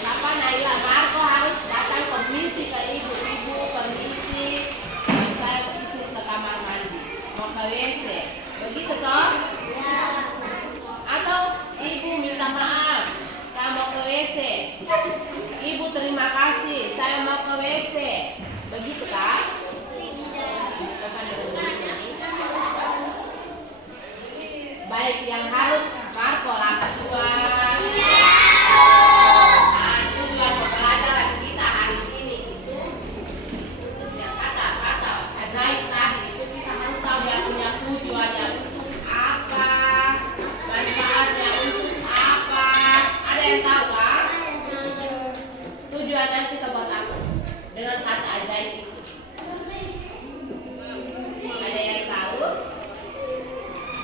Kapan Naila Marco harus datang permisi ke ibu, ibu permisi, saya pergi ke kamar mandi, mau ke WC, begitu toh? Ya. Atau ibu minta maaf, saya mau ke WC, ibu terima kasih, saya mau ke WC, begitu kan? Baik, yang harus Marco lakukan. Tujuan pembelajaran kita hari ini itu yang kata-kata ajaib tadi itu kita harus tahu dia punya tujuannya untuk apa, manfaatnya untuk apa. Ada yang tahu kan? Tujuannya kita buat apa? Dengan kata ajaib itu. Ada yang tahu?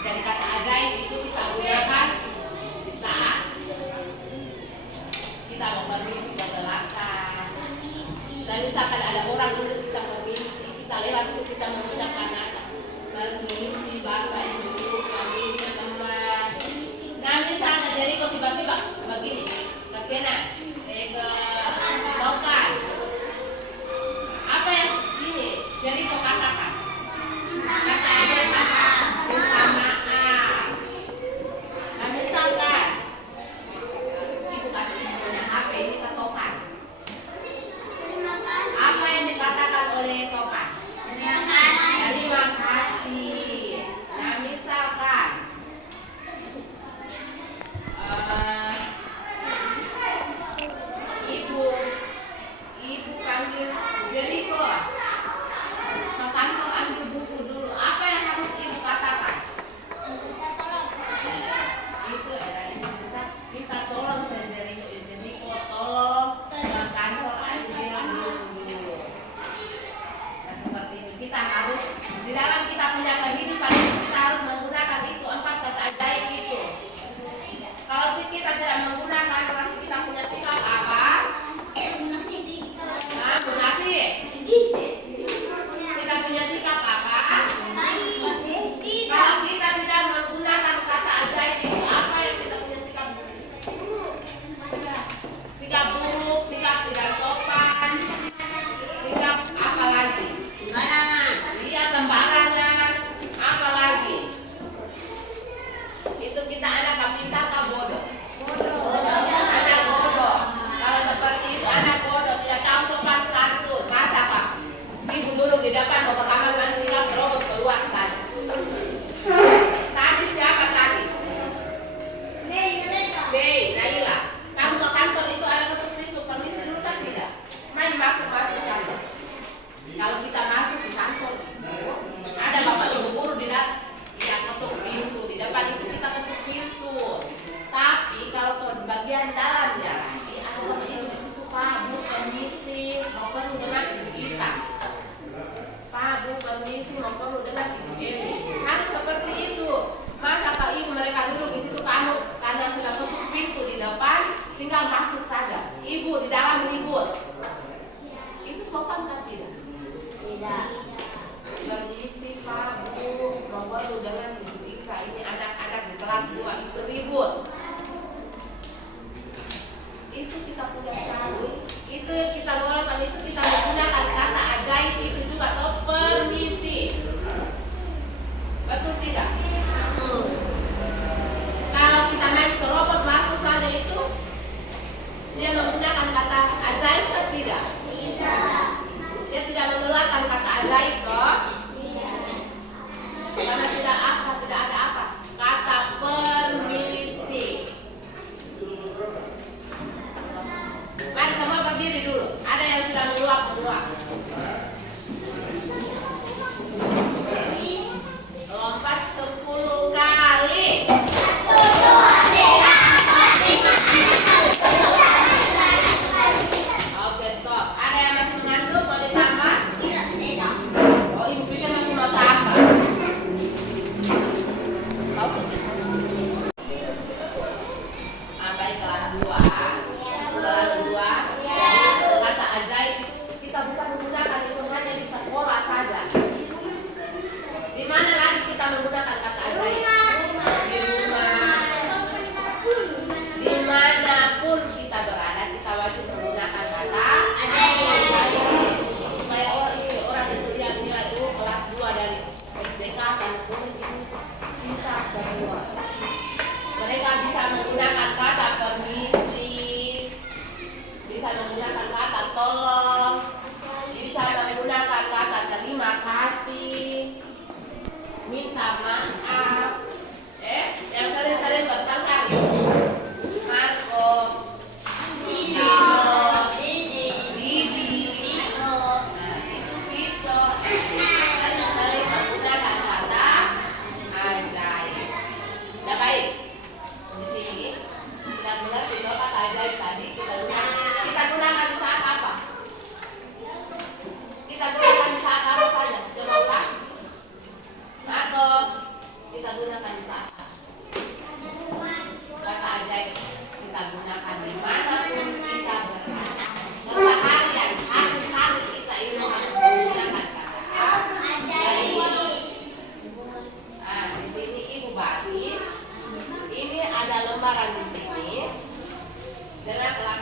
Dari kata ajaib itu kita gunakan di saat kita mau permisi ke belakang. Dan misalkan ada orang dulu kita permisi, kita lewat itu kita mengucapkan kata permisi Bapak Ibu kami teman. Nah misalnya jadi kok tiba-tiba begini ke kanan, ke Tokan. Apa yang ini? Jadi kok katakan kata ajaib apa? Minta maaf. Nah misalkan ibu kasih ibu punya HP ini ke Tokan. Apa yang dikatakan oleh Tokan? Terima kasih. Nah misalkan ibu panggil Jericho ke kantor ambil buku dulu. Apa yang harus ibu katakan? Itu ada ibu minta tolong Jericho tolong ke kantor ambil buku dulu. Nah, seperti itu kita harus di dalam kita punya kehidupan kita harus menggunakan itu 4 kata ajaib itu. Kalau kita tidak menggunakan berarti kita punya sikap apa? Nah, munafik. Kita punya sikap apa? Kalau kita tidak menggunakan kata ajaib itu, apa yang kita punya sikap? Sikap buruk, sikap tidak sopan, sikap apa lagi? Iya, sembarangan. Apa lagi? Itu kita anak pintar atau bodoh? Anak bodoh. Kalau seperti itu anak bodoh tidak tahu sopan santun. Masa Pak? Ibu duduk di depan mau ke kamar mandi tinggal terobos keluar saja. Tadi siapa tadi? Naila. Kamu ke kantor itu ada ketuk pintu permisi dulu kan tidak? Main masuk kantor. Kalau kita masuk di kantor ada bapak ibu guru di dalam, kita ketuk pintu di depan itu kita ketuk pintu. Tapi kalau ke bagian dalamnya lagi ada bapak ibu di situ Pak, Bu, permisi, mau perlu dengan ibu kita. Pak, Bu, permisi, mau perlu dengan ibu ini. Harus seperti itu. Masa kalau ibu mereka dulu di situ kamu karena sudah ketuk pintu di depan, tinggal masuk saja. Ibu di dalam ribut. Itu sopan kan tidak? Tidak. Permisi Pak, Bu, mau perlu dengan ibu Ika. Ini anak-anak di kelas 2 itu ribut. Itu kita punya cara. Itu yang kita gunakan, itu kita menggunakan kata ajaib itu juga atau permisi. Betul tidak? Kalau kita main ke robot masuk saja itu dia menggunakan kata ajaib atau tidak? Tidak. Dia tidak mengeluarkan kata ajaib toh? Karena tidak ada apa? Kata permisi. Mari semua berdiri dulu. Ada yang sudah meluap. Lompat 10 kali. 1, 2, 3, 4, 5, 6, 7, 8, 9. Oke, stop. Ada yang masih mengantuk mau ditambah? Tidak. Oh, ibu pikir masih mau tambah. Kau sedih. Sampai kelas 2. Kelas 2. Kata ajaib kita bukan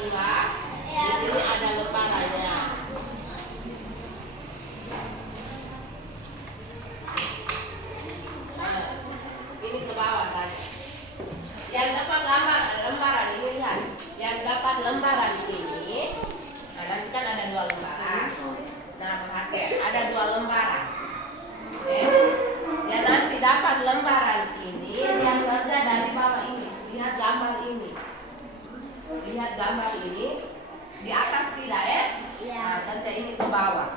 2, di sini ada lembarannya. Ini ke bawah saja. Yang dapat lembaran ini lihat. Yang dapat lembaran ini, nah nanti kan ada 2 lembaran. Nah perhatian, ada 2 lembaran. Oke. Yang nanti dapat lembaran ini, lihat saja dari bawah ini. Lihat gambar ini. Lihat gambar ini. Di atas tidak ya? Nah, nanti ini ke bawah.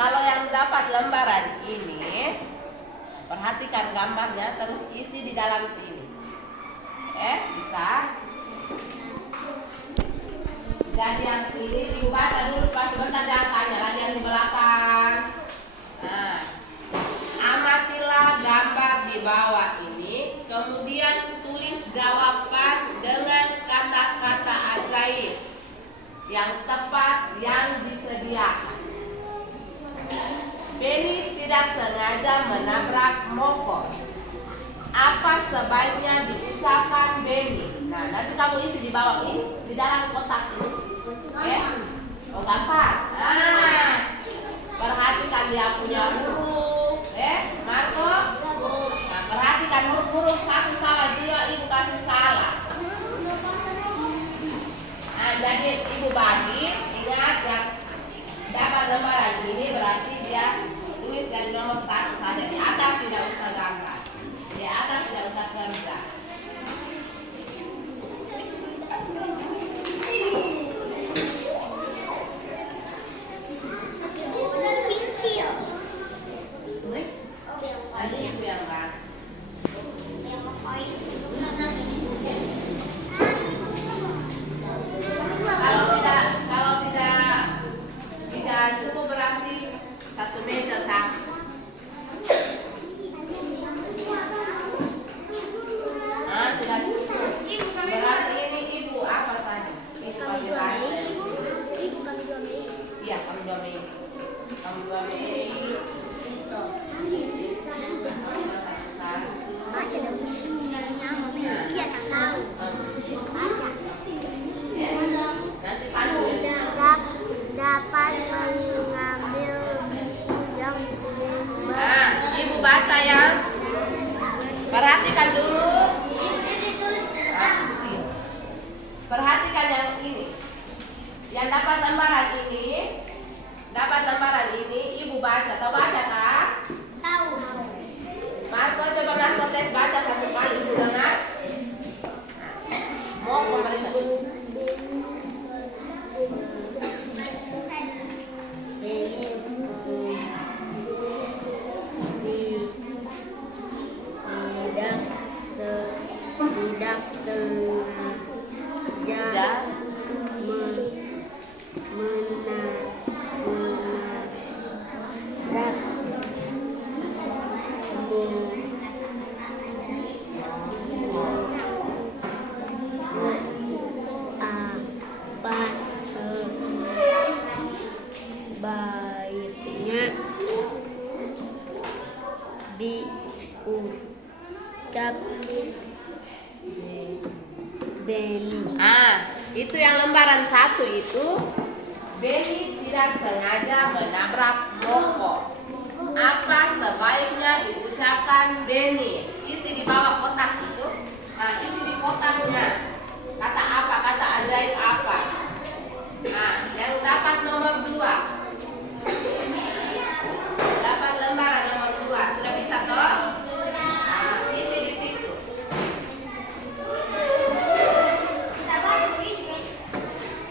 Kalau yang dapat lembaran ini, perhatikan gambarnya, terus isi di dalam sini. Bisa. Jadi yang ini dibaca dulu, pas sebentar jangan tanya lagi yang di belakang. Nah, amatilah gambar di bawah ini, kemudian tulis jawaban dengan kata-kata ajaib yang tepat yang disediakan. Benny tidak sengaja menabrak Moko. Apa sebaiknya diucapkan Benny? Nah, nanti kamu isi di bawah ini, di dalam kotak ini. Oh gampang. Perhatikan dia punya huruf. Marco. Nah, perhatikan huruf-huruf, satu salah juga ibu kasih salah. Nah, jadi ibu bagi, ingat yang dapat lembaran ini berarti dia tulis dari nomor 1 saja. Di atas tidak usah gambar. Di atas tidak usah kerja. Ada ibu yang kan? Kalau tidak cukup berarti 1 meja sama. Tidak cukup. Berarti ini ibu apa saja? Ibu kami 2 Mei. Iya, kami 2 Mei. Kami 2 Mei. Dapat mengambil yang ibu baca ya. Perhatikan dulu. Perhatikan yang ini. Yang dapat lembaran ini, ibu baca. Tahu baca kan? tahu. Marco, coba Marco tes baca 1 kali, ibu dengar. Mau pemerintah. Tidak sengaja menabrak apa sebaiknya diucap Benny. Itu yang lembaran 1 itu. Benny tidak sengaja menabrak Moko. Apa sebaiknya diucapkan Benny? Isi di bawah kotak itu. Nah, isi di kotaknya. Kata apa? Kata ajaib apa? Nah, yang dapat nomor 2. Dapat lembaran nomor 2. Sudah bisa toh? Isi di situ.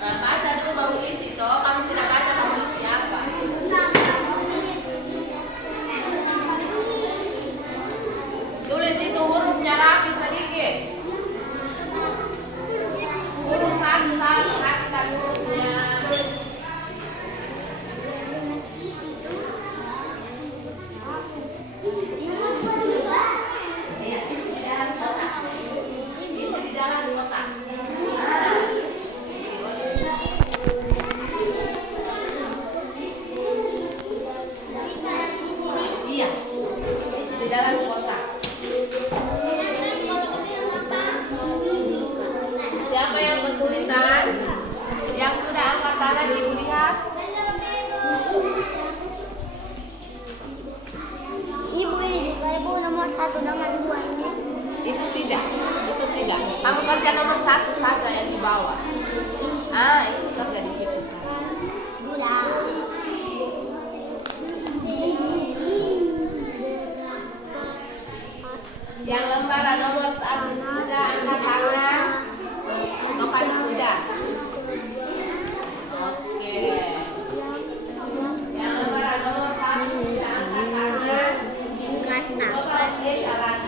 Baca dulu baru isi toh. Kamu tidak baca kamu isi apa? Tulis itu hurufnya rapi sedikit. Huruf satu-satu, perhatikan hurufnya. Iya, isi di dalam kotak. Isi di dalam kotak. Iya, isi di dalam kotak. Siapa yang kesulitan? Mana Ibu lihat? Ibu ini juga ibu nomor 1 dengan 2 ini. Itu tidak. Kamu kerja nomor 1 saja yang di bawah. Itu kerja di situ saja. Sudah. Yang lembaran nomor 1 sudah angkat tangan. Makan sudah. Oke. Yang lembaran nomor 1 sudah angkat tangan. Oke, jalan.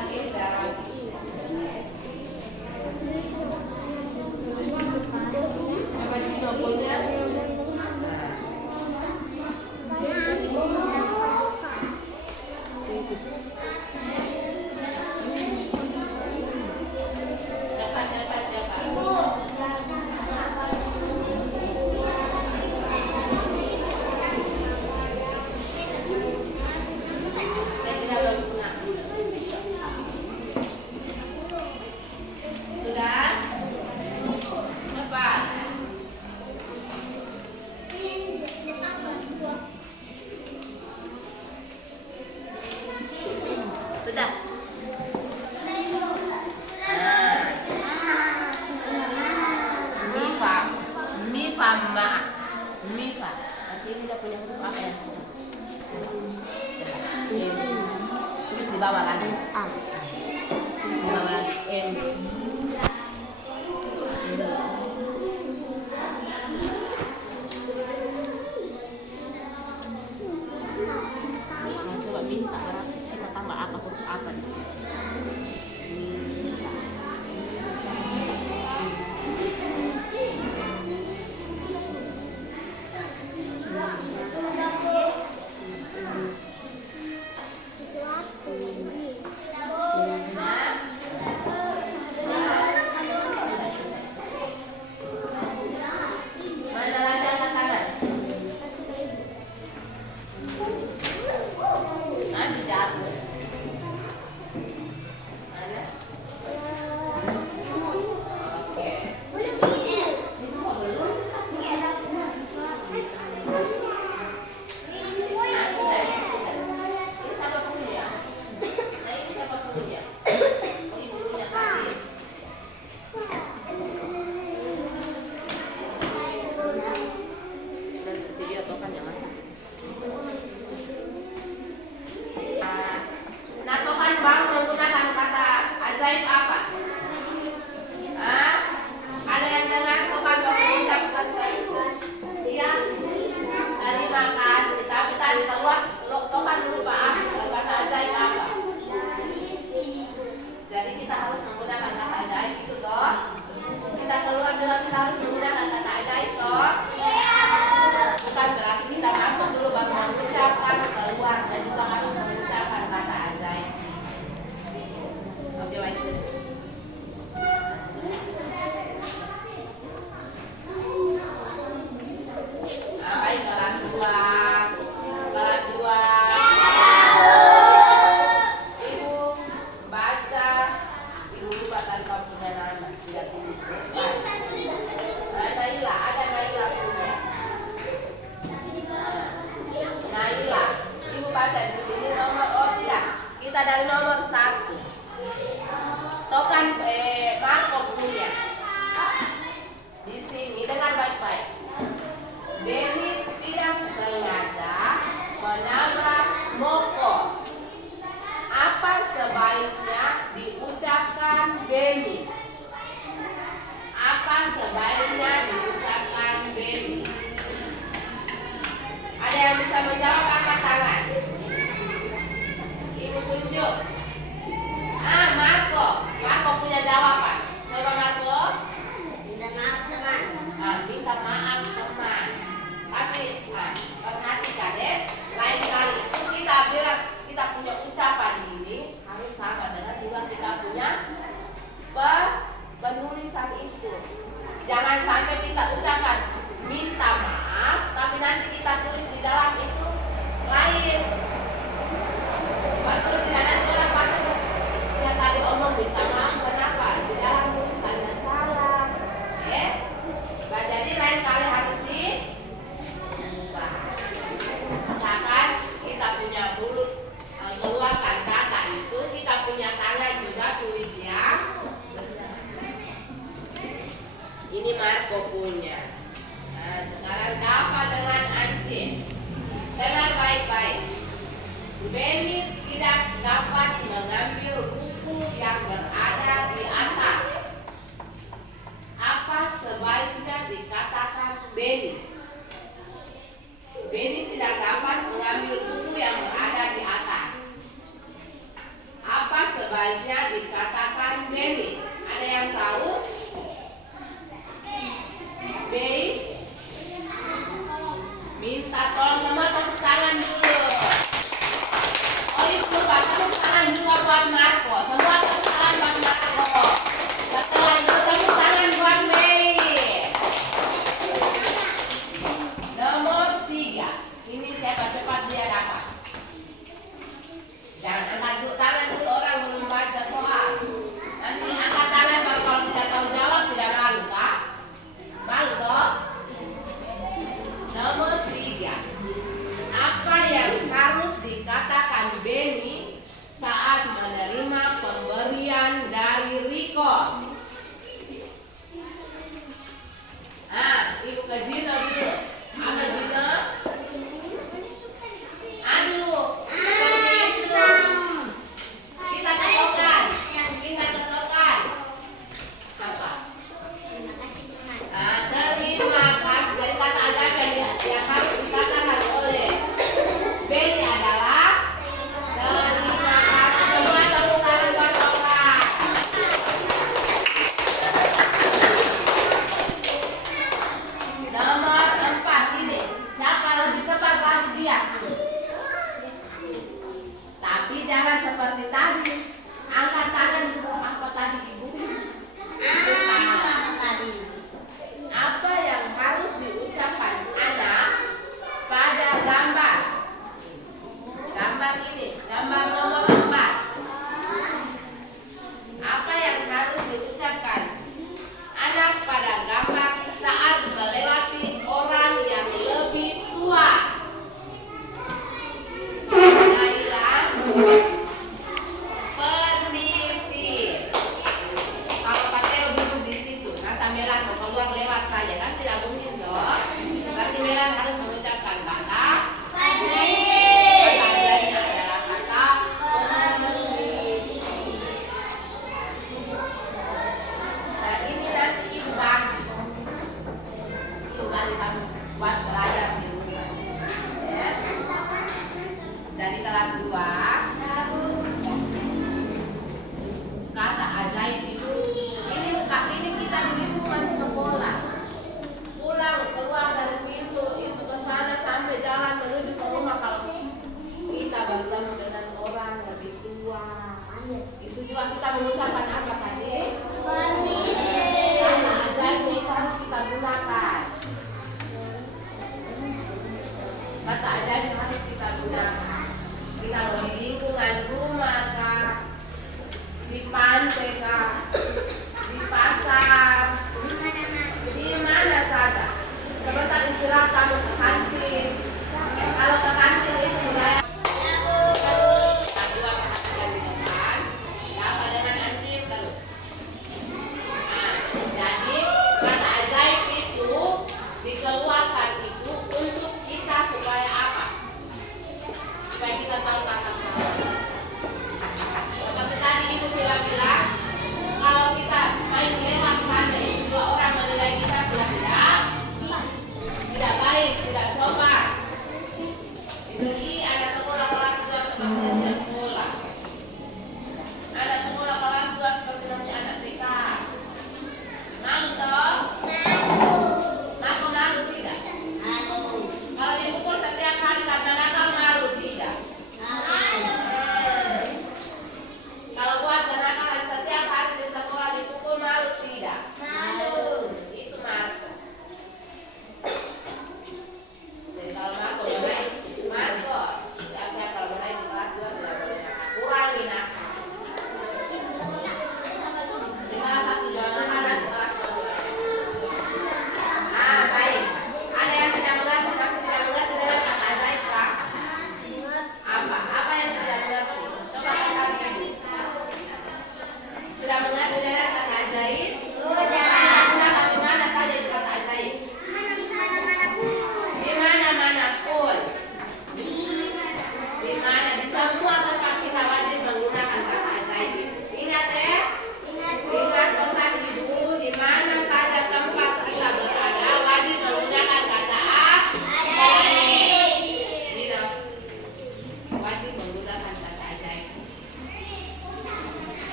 Coba dicopotnya. Sudah. Mifa. Nanti ini udah punya huruf apa ya? Tulis di bawah lagi. Tulis di bawah lagi. M. Coba minta berarti kita tambah apa huruf apa di sini? sekali kamu buat belajar di rumah. Ya. Dari kelas 2